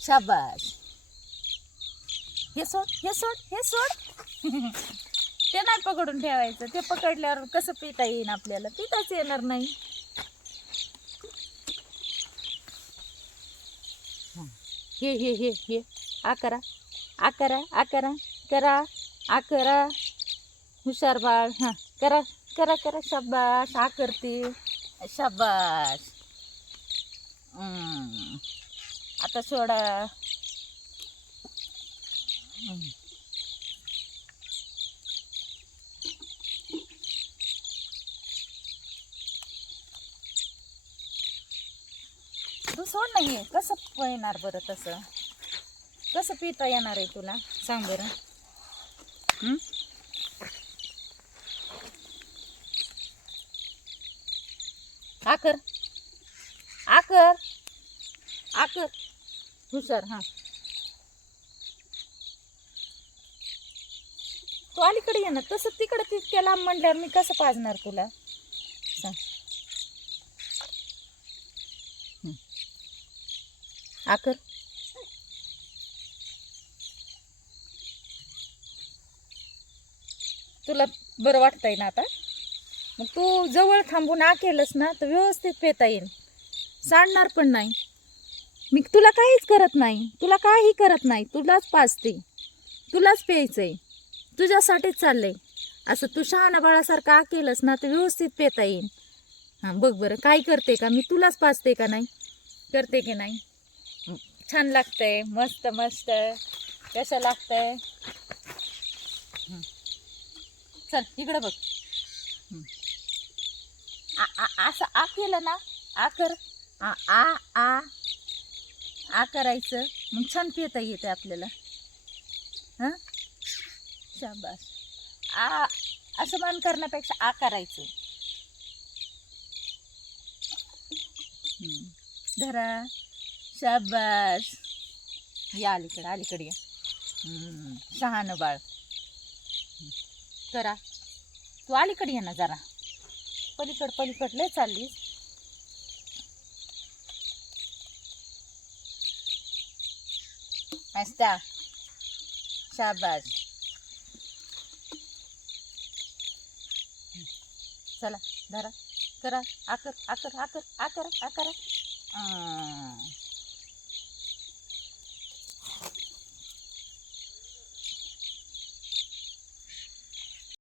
शाबाश हे सोड हे सोड हे सोड. ते नाही पकडून ठेवायचं. ते पकडल्यावर कसं पिता येईन आपल्याला? पिताच येणार नाही. हे हे हे हे. आकरा आकरा आकरा करा आकरा हुशार बाळ. हां करा करा करा. शाबाश आकरते करते. शाबाश आता सोडा. तू सोड नाही कसं येणार बरं तसं? कसं पिता येणार आहे तुला? सांग बरं. आकर. आकर. आकर. हुशार हां. तू अलीकडे ये ना. तसं तिकडे तितक्या लांब म्हणल्यावर मी कसं पाजणार तुला? सांग. आकर तुला बरं वाटतंय ना आता? मग तू जवळ थांबून आ केलंस ना तर व्यवस्थित पेता येईल. सांडणार पण नाही. मी तुला काहीच करत नाही. तुला काही करत नाही. तुलाच पाजते. तुलाच प्यायचं आहे तुझ्यासाठीच चाललं आहे असं तू शहाणा बाळासारखं आ केलंस ना तर व्यवस्थित पेता येईल. हां बघ बरं काय करते का? मी तुलाच पाजते का नाही? करते की नाही? छान लागतंय. मस्त मस्त. कसं लागतंय? चल इकडं बघ. आ- आ- असं आ केलं ना आ कर. आ आ. आ करायचं मग छान पिता येते आपल्याला. हां? शाबास. आ असं मान करण्यापेक्षा आ धरा. शाबास. या अलीकडे अलीकडे या. शहाणं बाळ. करा. तू अलीकडे ये ना जरा. पलीकड पलीकड. लय चाललीस. मस्त शाबास चला धरा. करा. आकर आकर आकर आकर आकर. अं.